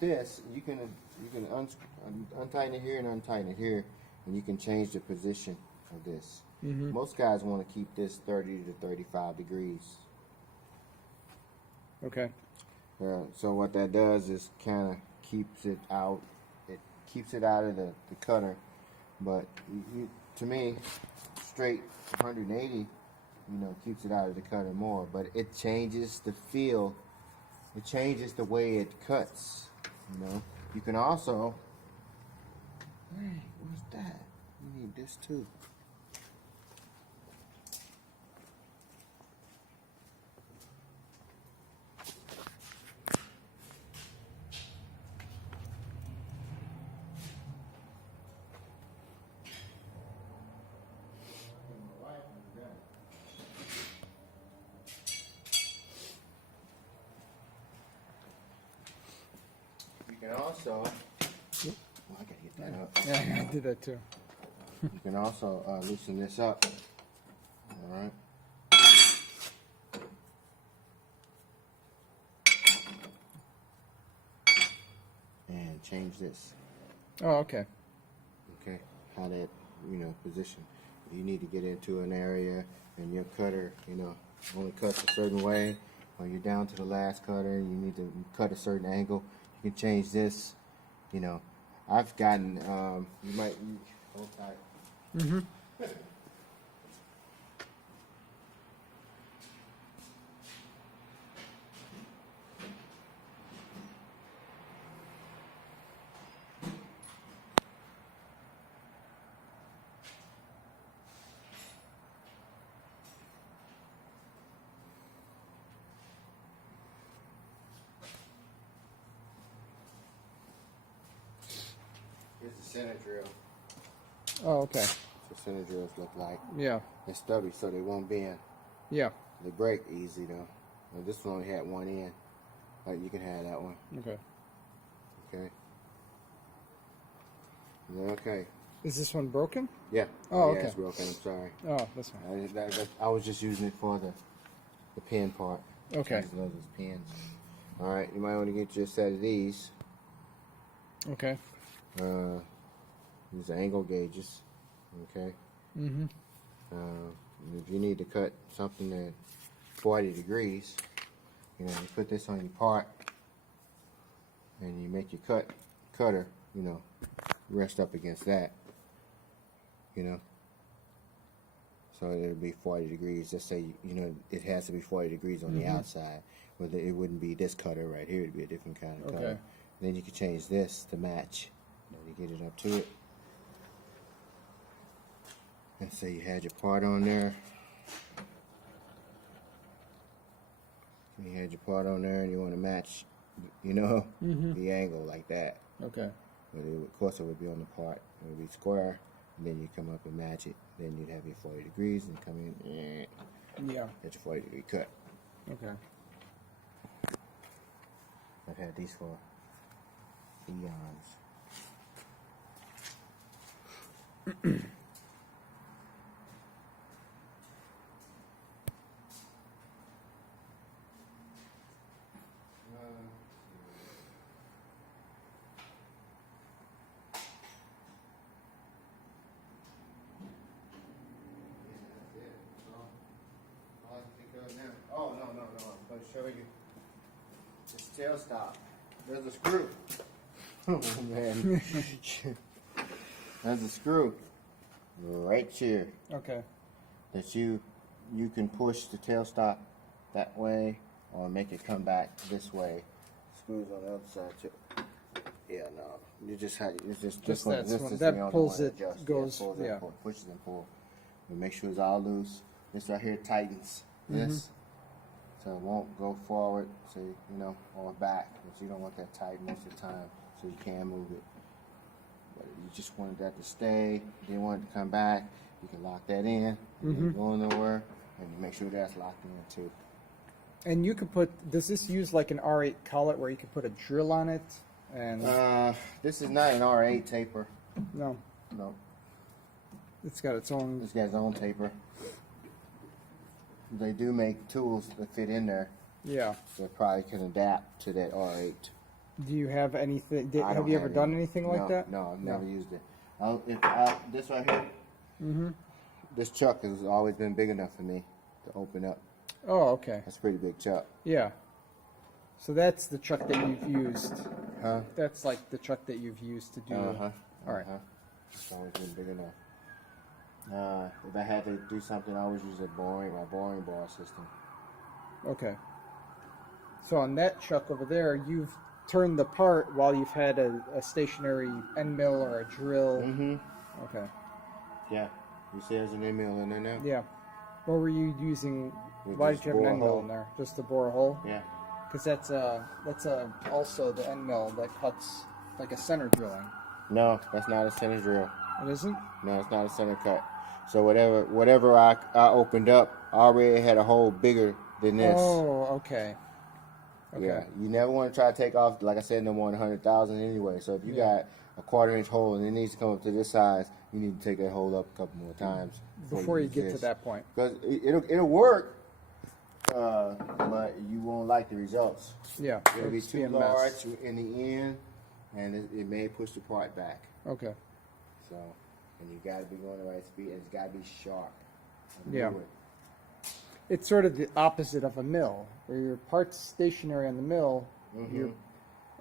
keep this. You can untighten it here and untighten it here, and you can change the position of this. Most guys want to keep this 30 to 35 degrees. Okay. So what that does is kind of keeps it out. It keeps it out of the cutter. But to me, straight 180, you know, keeps it out of the cutter more. But it changes the feel. It changes the way it cuts. You know, you can also. Hey, what's that? You need this too. You can also, I gotta get that up. Yeah, I did that too. You can also loosen this up. All right. And change this. Oh, okay. Okay. How that, you know, position. You need to get into an area and your cutter, you know, only cuts a certain way, or you're down to the last cutter and you need to cut a certain angle. You can change this, you know. I've gotten, you might, hold tight. Here's the center drill. Oh, okay. That's what center drills look like. Yeah. They're stubby, so they won't bend. Yeah. They break easy though. Now, this one only had one end. Like you can have that one. Okay. Okay. Is that okay? Is this one broken? Yeah. Oh, yeah, okay. it's broken. I'm sorry. Oh, that's fine. I was just using it for the pin part. Okay. These are those pins. All right. You might want to get you a set of these. Okay. These are angle gauges. Okay. If you need to cut something at 40 degrees, you know, you put this on your part, and you make your cutter, you know, rest up against that, you know. So it'll be 40 degrees. Just say, you know, it has to be 40 degrees on the outside. But it wouldn't be this cutter right here. It'd be a different kind of cutter. Then you can change this to match. You get it up to it. And say you had your part on there. You had your part on there and you want to match, you know, the angle like that. Okay. But of course it would be on the part. It would be square. And then you come up and match it. Then you'd have your 40 degrees and come in. Yeah. Get your 40 degree cut. Okay. I've had these for eons. Oh, no. I'm going to show you this tail stop. There's a screw. Oh, man. There's a screw right here Okay. that you can push the tail stop that way or make it come back this way. Screws on the other side too. Yeah, no. You just had it's just Just one. that This one. is That the only pulls one it, adjusts. goes- Yeah, pulls yeah. and pull, pushes and pull. But make sure it's all loose. This right here tightens this, so it won't go forward, so you know, or back. But you don't want that tight most of the time, so you can move it. But you just wanted that to stay. You didn't want it to come back. You can lock that in. It ain't going nowhere, and you make sure that's locked in too. And you could put, does this use like an R8 collet where you could put a drill on it? And This is not an R8 taper. no, No, it's got its own. this guy's own taper. They do make tools that fit in there Yeah. that probably can adapt to that R8. Do you have anything? I Have don't you ever have done any. anything like that? No, I've never No. used it. This right here, Mm-hmm. this chuck has always been big enough for me to open up. Oh, okay. That's a pretty big chuck. Yeah. So that's the chuck that you've used. Huh? That's like the chuck that you've used to do. Uh-huh. All right. It's always been big enough. If I had to do something, I always use my boring bar system. Okay. So on that chuck over there, you've turned the part while you've had a stationary end mill or a drill. Mm-hmm. Okay. Yeah. You see there's an end mill in there now? Yeah. What were you using? You Why just did you have an bore a end mill hole. in there? Just to bore a hole? Yeah. Because that's also the end mill that cuts like a center drilling. No, that's not a center drill. It isn't? No, it's not a center cut. So whatever I opened up, I already had a hole bigger than this. Oh, okay. Okay. Yeah, you never want to try to take off, like I said, no more than 100,000 anyway. So if you got a 1/4 inch hole and it needs to come up to this size, you need to take that hole up a couple more times Before you use get to this. that point. Because it'll work, but you won't like the results. Yeah. It'll be just be too a mess. large in the end, and it may push the part back. Okay. So, and you got to be going the right speed, and it's got to be sharp. Yeah. It's sort of the opposite of a mill, where your part's stationary on the mill, Mm-hmm.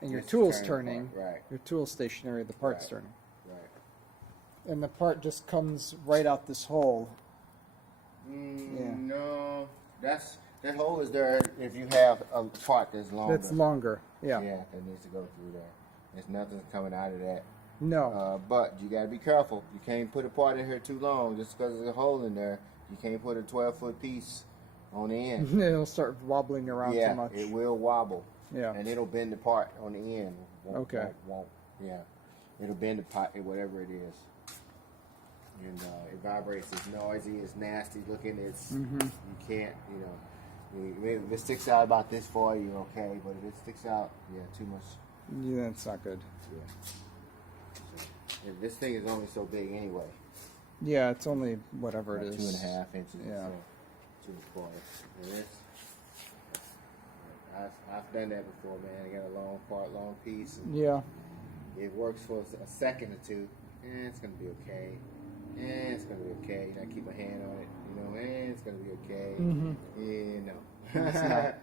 your It's tool's turning turning. the part, right. Your tool's stationary, the part's Right. turning. Right. And the part just comes right out this hole. Yeah. No, that hole is there if you have a part that's longer. That's longer. Yeah. Yeah, that needs to go through there. There's nothing coming out of that. No. But you got to be careful. You can't put a part in here too long just because there's a hole in there. You can't put a 12-foot piece on the end. It'll start wobbling around Yeah, too much. it will wobble. Yeah. And it'll bend the part on the end. Okay. Won't. Yeah. It'll bend the part, whatever it is. And it vibrates. It's noisy. It's nasty looking. It's Mm-hmm. you can't. If it sticks out about this far, you're okay. But if it sticks out, yeah, too much. Yeah, that's not good. Yeah. So, this thing is only so big anyway. Yeah, it's only whatever it Like is. 2.5 inches. Yeah. So 2 1/4. And this, I've done that before, man. I got a long part, long piece. And Yeah. it works for a second or two. It's gonna be okay. It's gonna be okay. I keep my hand on it. It's gonna be okay. Mhm. Yeah, no. It's not.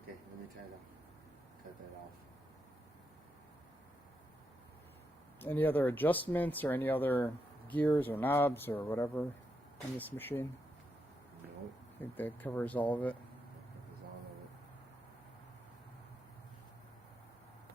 Okay, let me turn it off. Cut that off. Any other adjustments or any other gears or knobs or whatever on this machine? Nope. I think that covers all of it.